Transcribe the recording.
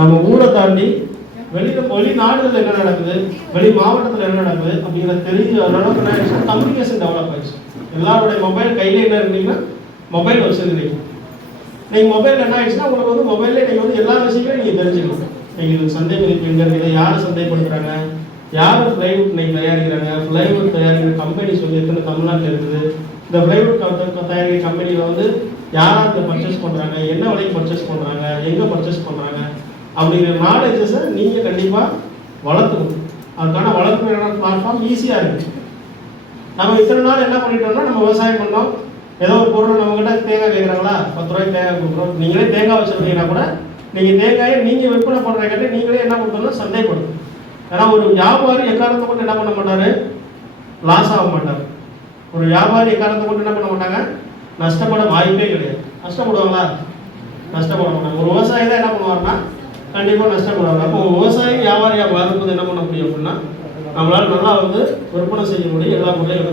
நம்ம ஊரை தாண்டி வெளியில வெளிநாடுகள் என்ன நடக்குது? வெளி மாவட்டத்தில் என்ன நடக்குது? அப்படிங்கிற தெரிஞ்ச அளவுக்கு என்ன ஆயிடுச்சுன்னா கம்யூனிகேஷன் டெவலப் ஆயிடுச்சு. எல்லாருடைய மொபைல் கையில என்ன இருந்தீங்கன்னா மொபைல் வச்சிருந்தீங்க நீங்கள் மொபைல் என்ன ஆயிடுச்சுன்னா உங்களுக்கு வந்து மொபைலே நீங்கள் வந்து எல்லா விஷயங்களையும் நீங்கள் தெரிஞ்சுக்கணும். நீங்கள் இது சந்தை மதிப்பு எங்கே இருக்குது சந்தைப்படுத்துறாங்க யார் ஃப்ளைவுட் நீங்கள் தயாரிக்கிறாங்க? ஃப்ளைவுட் தயாரிக்கிற கம்பெனி சொல்லி எத்தனை தமிழ்நாட்டில் இருக்குது? இந்த ஃப்ளைவுட் தயாரிக்கிற கம்பெனியில் வந்து யார் அதை பர்ச்சேஸ் பண்ணுறாங்க என்ன விலைக்கு பர்ச்சேஸ் பண்ணுறாங்க எங்கே பர்ச்சேஸ் பண்ணுறாங்க அப்படிங்கிற நாலேஜஸை நீங்கள் கண்டிப்பாக வளர்த்துக்கணும். அதுக்கான வளர்ப்பு பிளாட்ஃபார்ம் ஈஸியாக இருக்குது நம்ம இத்தனை நாள் என்ன பண்ணிட்டோம்னா நம்ம விவசாயம் பண்ணோம். ஏதோ ஒரு பொருள் நம்மகிட்ட தேங்காய் கேட்குறாங்களா பத்து ரூபாய்க்கு தேங்காய் கொடுக்குறோம். நீங்களே தேங்காய் வச்சுருந்தீங்கன்னா கூட நீங்கள் தேங்காயை நீங்கள் விற்பனை பண்ணுறீங்க நீங்களே என்ன பண்ணுறோம்னா சந்தேகப்படும் ஏன்னா ஒரு வியாபாரி எக்காரணத்தை கொண்டு என்ன பண்ண மாட்டார்? லாஸ் ஆக மாட்டார். ஒரு வியாபாரி எக்காரணத்தை கொண்டு என்ன பண்ண மாட்டாங்க? நஷ்டப்பட வாய்ப்பே கிடையாது. நஷ்டப்படுவாங்களா? நஷ்டப்பட மாட்டாங்க. ஒரு விவசாயி தான் கண்டிப்பாக நஷ்டப்படுவாங்க அப்போ ஒரு விவசாயி வியாபாரியாக வரும்போது என்ன பண்ண முடியும் அப்படின்னா நம்மளால் நல்லா வந்து விற்பனை செய்ய முடியும் எல்லா பொருளையும்